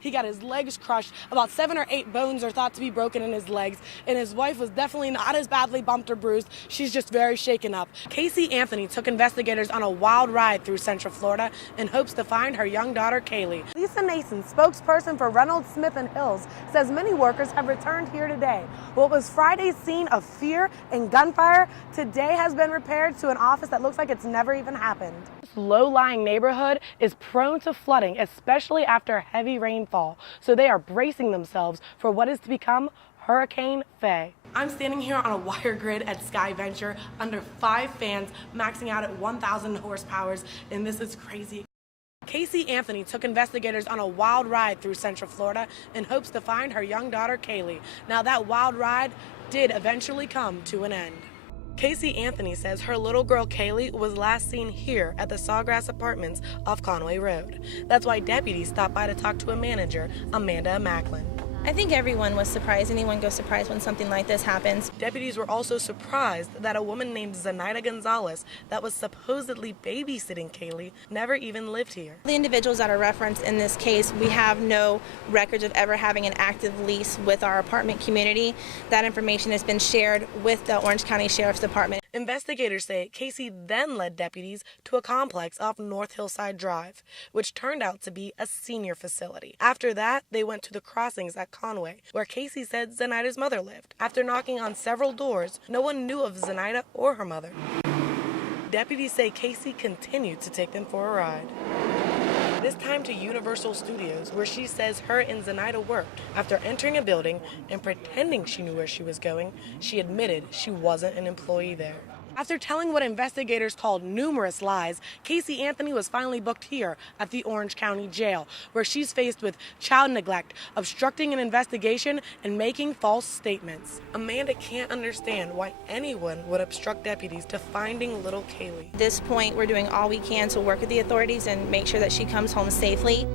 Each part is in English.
He got his legs crushed. About 7 or 8 bones are thought to be broken in his legs, and his wife was definitely not as badly bumped or bruised. She's just very shaken up. Casey Anthony took investigators on a wild ride through Central Florida in hopes to find her young daughter, Kaylee. Lisa Nason, spokesperson for Reynolds, Smith & Hills, says many workers have returned here today. What was Friday's scene of fear and gunfire today has been repaired to an office that looks like it's never even happened. This low-lying neighborhood is prone to flooding, especially after heavy rainfall, so they are bracing themselves for what is to become Hurricane Faye. I'm standing here on a wire grid at Sky Venture under 5 fans, maxing out at 1,000 horsepower, and this is crazy. Casey Anthony took investigators on a wild ride through Central Florida in hopes to find her young daughter, Kaylee. Now, that wild ride did eventually come to an end. Casey Anthony says her little girl Kaylee was last seen here at the Sawgrass Apartments off Conway Road. That's why deputies stopped by to talk to a manager, Amanda Macklin. I think everyone was surprised. Anyone goes surprised when something like this happens. Deputies were also surprised that a woman named Zenaida Gonzalez that was supposedly babysitting Kaylee never even lived here. The individuals that are referenced in this case, we have no records of ever having an active lease with our apartment community. That information has been shared with the Orange County Sheriff's Department. Investigators say Casey then led deputies to a complex off North Hillside Drive, which turned out to be a senior facility. After that, they went to the crossings at Conway, where Casey said Zenaida's mother lived. After knocking on several doors, no one knew of Zenaida or her mother. Deputies say Casey continued to take them for a ride. This time to Universal Studios, where she says her and Zenaida worked. After entering a building and pretending she knew where she was going, she admitted she wasn't an employee there. After telling what investigators called numerous lies, Casey Anthony was finally booked here at the Orange County Jail, where she's faced with child neglect, obstructing an investigation, and making false statements. Amanda can't understand why anyone would obstruct deputies to finding little Kaylee. At this point, we're doing all we can to work with the authorities and make sure that she comes home safely.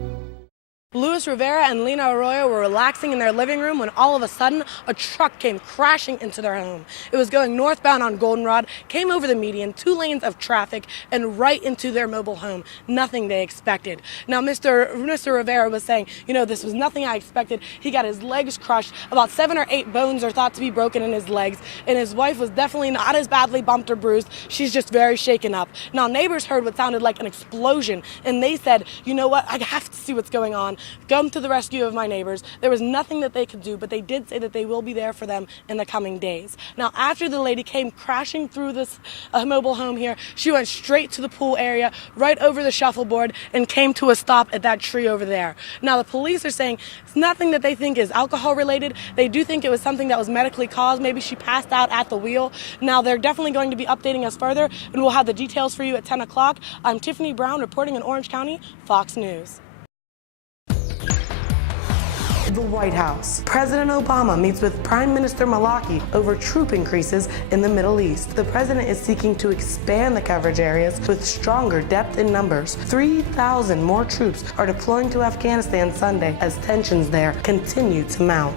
Luis Rivera and Lena Arroyo were relaxing in their living room when all of a sudden a truck came crashing into their home. It was going northbound on Goldenrod, came over the median, 2 lanes of traffic, and right into their mobile home. Nothing they expected. Now, Mr. Rivera was saying, this was nothing I expected. He got his legs crushed. About 7 or 8 bones are thought to be broken in his legs, and his wife was definitely not as badly bumped or bruised. She's just very shaken up. Now, neighbors heard what sounded like an explosion, and they said, you know what, I have to see what's going on. Come to the rescue of my neighbors. There was nothing that they could do, but they did say that they will be there for them in the coming days. Now, after the lady came crashing through this mobile home here, she went straight to the pool area, right over the shuffleboard, and came to a stop at that tree over there. Now, the police are saying it's nothing that they think is alcohol related. They do think it was something that was medically caused. Maybe she passed out at the wheel. Now, they're definitely going to be updating us further, and we'll have the details for you at 10 o'clock. I'm Tiffany Browne reporting in Orange County, Fox News. The White House. President Obama meets with Prime Minister Malaki over troop increases in the Middle East. The president is seeking to expand the coverage areas with stronger depth in numbers. 3,000 more troops are deploying to Afghanistan Sunday as tensions there continue to mount.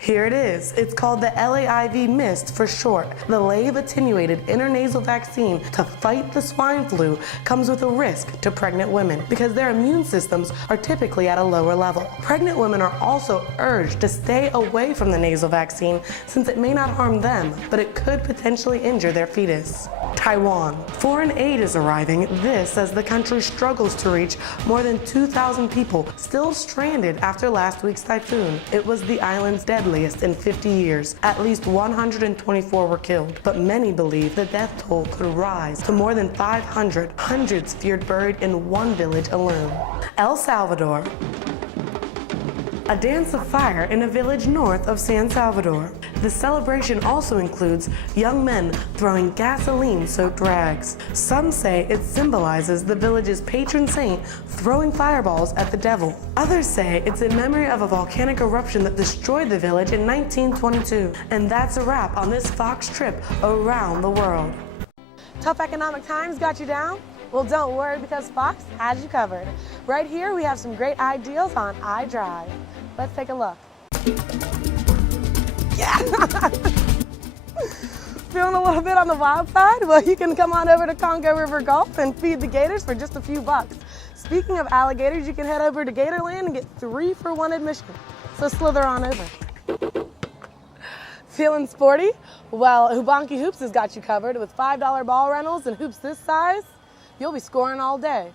Here it is. It's called the LAIV MIST for short. The Lave Attenuated Intranasal Vaccine to fight the swine flu comes with a risk to pregnant women because their immune systems are typically at a lower level. Pregnant women are also urged to stay away from the nasal vaccine since it may not harm them, but it could potentially injure their fetus. Taiwan. Foreign aid is arriving, this as the country struggles to reach more than 2,000 people still stranded after last week's typhoon. It was the island's deadliest in 50 years. At least 124 were killed, but many believe the death toll could rise to more than 500. Hundreds feared buried in one village alone. El Salvador. A dance of fire in a village north of San Salvador. The celebration also includes young men throwing gasoline-soaked rags. Some say it symbolizes the village's patron saint throwing fireballs at the devil. Others say it's in memory of a volcanic eruption that destroyed the village in 1922. And that's a wrap on this Fox trip around the world. Tough economic times got you down? Well, don't worry because Fox has you covered. Right here, we have some great ideals on iDrive. Let's take a look. Yeah! Feeling a little bit on the wild side? Well, you can come on over to Congo River Golf and feed the gators for just a few bucks. Speaking of alligators, you can head over to Gatorland and get 3 for 1 admission. So slither on over. Feeling sporty? Well, Hoobanky Hoops has got you covered with $5 ball rentals and hoops this size. You'll be scoring all day.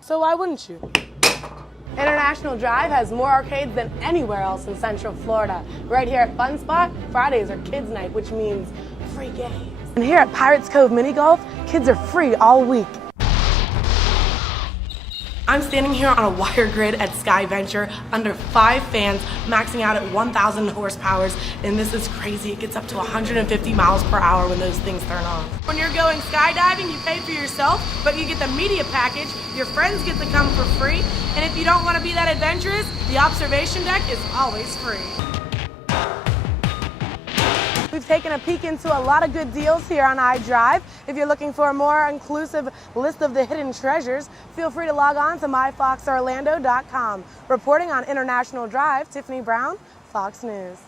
So why wouldn't you? International Drive has more arcades than anywhere else in Central Florida. Right here at Fun Spot, Fridays are kids' night, which means free games. And here at Pirates Cove Mini Golf, kids are free all week. I'm standing here on a wire grid at Sky Venture under 5 fans, maxing out at 1,000 horsepower, and this is crazy. It gets up to 150 miles per hour when those things turn on. When you're going skydiving, you pay for yourself, but you get the media package. Your friends get to come for free, and if you don't want to be that adventurous, the observation deck is always free. We've taken a peek into a lot of good deals here on iDrive. If you're looking for a more inclusive list of the hidden treasures, feel free to log on to myfoxorlando.com. Reporting on International Drive, Tiffany Browne, Fox News.